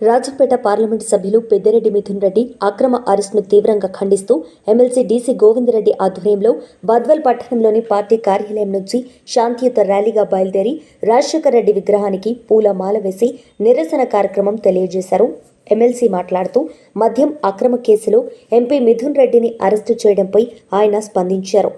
Rajampet parliament సభ్యులు పెద్దిరెడ్డి మిథున్ రెడ్డి అక్రమ అరెస్టును తీవ్రంగా ఖండిస్తూ ఎమ్మెల్సీ డీసీ గోవిందరెడ్డి ఆధ్వర్యంలో బద్వేల్ పట్టణంలోని పార్టీ కార్యాలయం నుంచి శాంతియుత ర్యాలీగా బయలుదేరి రాజశేఖర రెడ్డి విగ్రహానికి పూలమాల వేసి నిరసన కార్యక్రమం తెలియజేశారు. ఎమ్మెల్సీ మాట్లాడుతూ మద్యం అక్రమ కేసులో ఎంపీ మిథున్ రెడ్డిని అరెస్టు చేయడంపై ఆయన స్పందించారు.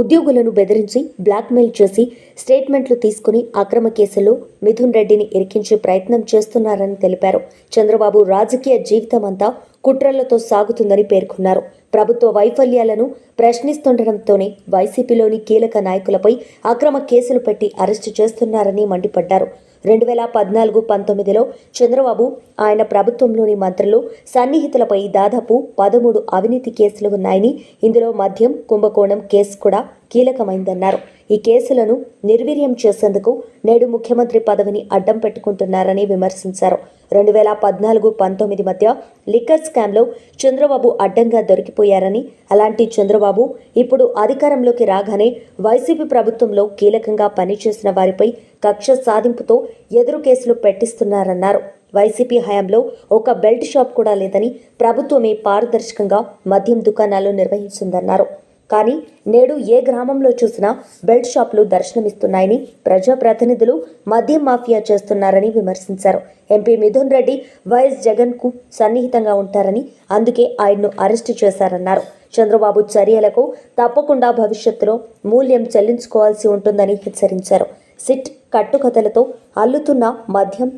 ఉద్యోగులను బెదిరించి బ్లాక్మెయిల్ చేసి స్టేట్మెంట్లు తీసుకుని అక్రమ కేసులో మిథున్ రెడ్డిని ఇరికించే ప్రయత్నం చేస్తున్నారని తెలిపారు. చంద్రబాబు రాజకీయ జీవితమంతా కుట్రలతో సాగుతుందని పేర్కొన్నారు. ప్రభుత్వ వైఫల్యాలను ప్రశ్నిస్తుండటంతోనే వైసీపీలోని కీలక నాయకులపై అక్రమ కేసులు పెట్టి అరెస్టు చేస్తున్నారని మండిపడ్డారు. 2014-19లో చంద్రబాబు ఆయన ప్రభుత్వంలోని మంత్రులు సన్నిహితులపై దాదాపు 13 అవినీతి కేసులు ఉన్నాయని, ఇందులో మద్యం కుంభకోణం కేసు కూడా కీలకమైందన్నారు. ఈ కేసులను నిర్వీర్యం చేసేందుకు నేడు ముఖ్యమంత్రి పదవిని అడ్డం పెట్టుకుంటున్నారని విమర్శించారు. 2014-19 మధ్య లిక్కర్ స్కామ్లో చంద్రబాబు అడ్డంగా దొరికిపోయారని, అలాంటి చంద్రబాబు ఇప్పుడు అధికారంలోకి రాగానే వైసీపీ ప్రభుత్వంలో కీలకంగా పనిచేసిన వారిపై కక్ష సాధింపుతో ఎదురు కేసులు పెట్టిస్తున్నారన్నారు. వైసీపీ హయాంలో ఒక బెల్ట్ షాప్ కూడా లేదని, ప్రభుత్వమే పారదర్శకంగా మద్యం దుకాణాలు నిర్వహించిందన్నారు. కానీ నేడు ఏ గ్రామంలో చూసినా బెల్ట్ షాపులు దర్శనమిస్తున్నాయని, ప్రజాప్రతినిధులు మద్యం మాఫియా చేస్తున్నారని విమర్శించారు. ఎంపీ మిథున్ రెడ్డి వైఎస్ జగన్కు సన్నిహితంగా ఉంటారని, అందుకే ఆయన్ను అరెస్టు చేశారన్నారు. చంద్రబాబు చర్యలకు తప్పకుండా భవిష్యత్తులో మూల్యం చెల్లించుకోవాల్సి ఉంటుందని హెచ్చరించారు. సిట్ కట్టుకథలతో అల్లుతున్న మద్యం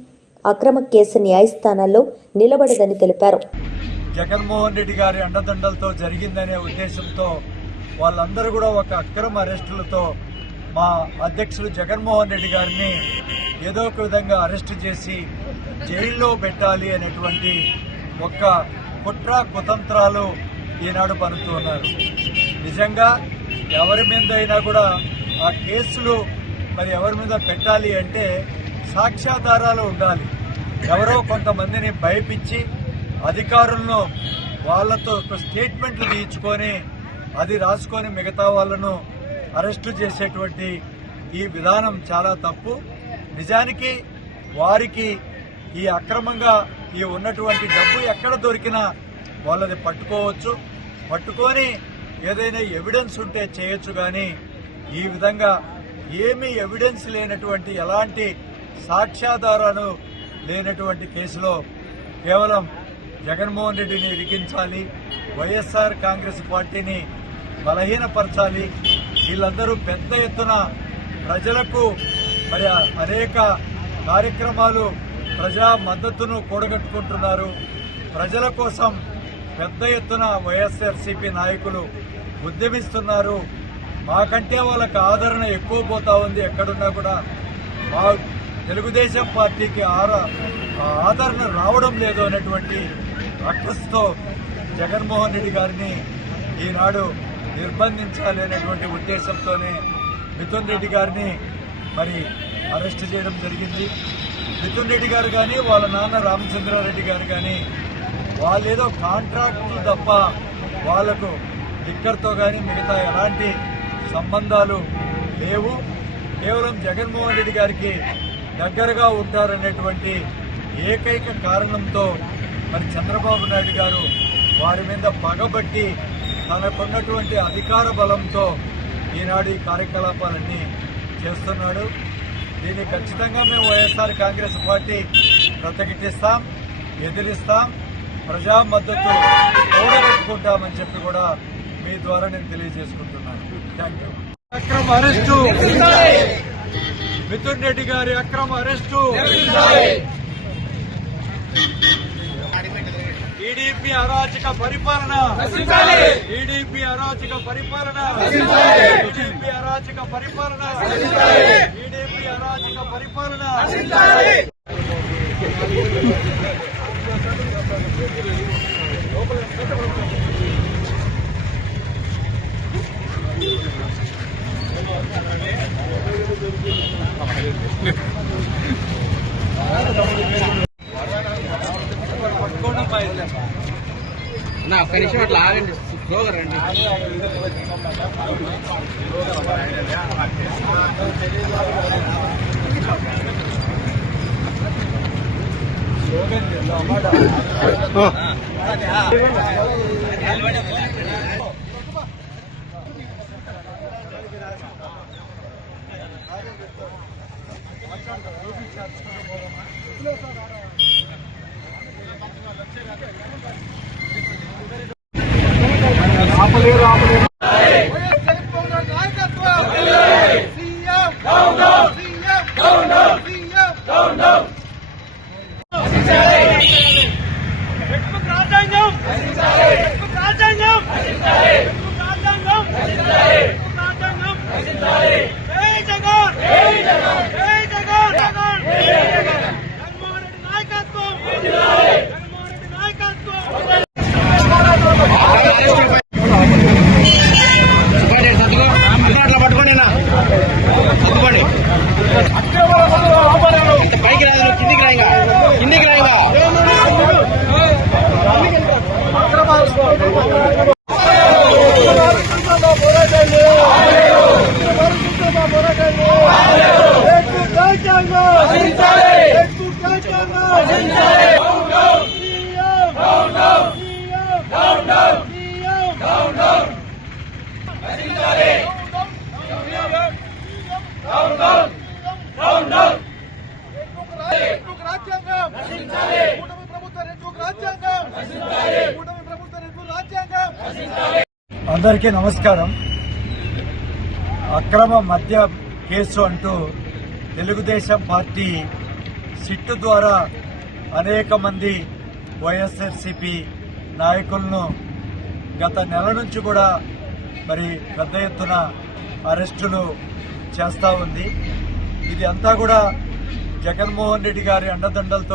అక్రమ కేసు న్యాయస్థానాల్లో నిలబడదని తెలిపారు. జగన్మోహన్ రెడ్డి గారి అండదండలతో జరిగిందనే ఉద్దేశంతో వాళ్ళందరూ కూడా ఒక అక్రమ అరెస్టులతో మా అధ్యక్షులు జగన్మోహన్ రెడ్డి గారిని ఏదో ఒక విధంగా అరెస్టు చేసి జైల్లో పెట్టాలి అనేటువంటి ఒక కుట్ర కుతంత్రాలు ఈనాడు పనుతూ ఉన్నారు. నిజంగా ఎవరి మీద అయినా కూడా ఆ కేసులు మరి ఎవరి మీద పెట్టాలి అంటే సాక్ష్యాధారాలు ఉండాలి. ఎవరో కొంతమందిని భయపించి అధికారులను వాళ్లతో స్టేట్మెంట్లు తీయించుకొని అది రాసుకొని మిగతా వాళ్లను అరెస్టు చేసేటువంటి ఈ విధానం చాలా తప్పు. నిజానికి వారికి ఈ అక్రమంగా ఈ ఉన్నటువంటి డబ్బు ఎక్కడ దొరికినా వాళ్ళని పట్టుకోవచ్చు, పట్టుకొని ఏదైనా ఎవిడెన్స్ ఉంటే చేయొచ్చు. కానీ ఈ విధంగా ఏమీ ఎవిడెన్స్ లేనటువంటి ఎలాంటి సాక్ష్యాధారాలు లేనటువంటి కేసులో కేవలం జగన్మోహన్ రెడ్డిని ఇరికించాలి, వైఎస్ఆర్ కాంగ్రెస్ పార్టీని బలహీనపరచాలి. వీళ్ళందరూ పెద్ద ఎత్తున ప్రజలకు మరి అనేక కార్యక్రమాలు ప్రజా మద్దతును కూడగట్టుకుంటున్నారు. ప్రజల కోసం పెద్ద ఎత్తున వైఎస్ఆర్సీపీ నాయకులు ఉద్యమిస్తున్నారు. మాకంటే వాళ్ళకి ఆదరణ ఎక్కువ పోతా ఉంది. ఎక్కడున్నా కూడా మా తెలుగుదేశం పార్టీకి ఆదరణ రావడం లేదు అనేటువంటి అక్కస్తో జగన్మోహన్ రెడ్డి గారిని ఈనాడు నిర్బంధించాలి అనేటువంటి ఉద్దేశంతోనే మిథున్ రెడ్డి గారిని మరి అరెస్ట్ చేయడం జరిగింది. మిథున్ రెడ్డి గారు కానీ వాళ్ళ నాన్న రామచంద్రారెడ్డి గారు కానీ వాళ్ళేదో కాంట్రాక్టులు తప్ప వాళ్లకు లిక్కర్తో కానీ మిగతా ఎలాంటి సంబంధాలు లేవు. కేవలం జగన్మోహన్ రెడ్డి గారికి దగ్గరగా ఉంటారనేటువంటి ఏకైక కారణంతో మరి చంద్రబాబు నాయుడు గారు వారి మీద పగబట్టి తనకున్నటువంటి అధికార బలంతో ఈనాడు ఈ కార్యకలాపాలన్నీ చేస్తున్నాడు. దీన్ని ఖచ్చితంగా మేము వైఎస్ఆర్ కాంగ్రెస్ పార్టీ ప్రతిఘటిస్తాం, ఎదిరిస్తాం, ప్రజా మద్దతు కూడగట్టుకుంటామని చెప్పి కూడా మీ ద్వారా నేను తెలియజేసుకుంటున్నాను. Thank you. అక్రమ అరెస్టు, మిథున్ రెడ్డి గారి అక్రమ అరెస్టు, టీడీపీ అరాచక పరిపాలన, టీడీపీ అరాచక పరిపాలన, టీడీపీ అరాచక పరిపాలన, టీడీపీ అరాచక పరిపాలన. నా ఒక్క నిమిషం అట్లా ఆగండి, స్లోగా రండి. అట్లా పట్టుకోండి సర్దుకోండి పైకి రాదు కిందికి రాయిగా కిందికి రాయిగా అందరికీ నమస్కారం. అక్రమ మద్య కేసు అంటూ తెలుగుదేశం పార్టీ సిట్టు ద్వారా అనేక మంది వైఎస్ఆర్సీపీ నాయకులను గత నెల నుంచి కూడా మరి పెద్ద ఎత్తున అరెస్టులు చేస్తూ ఉంది. ఇది అంతా కూడా జగన్మోహన్ రెడ్డి గారి అండదండలతో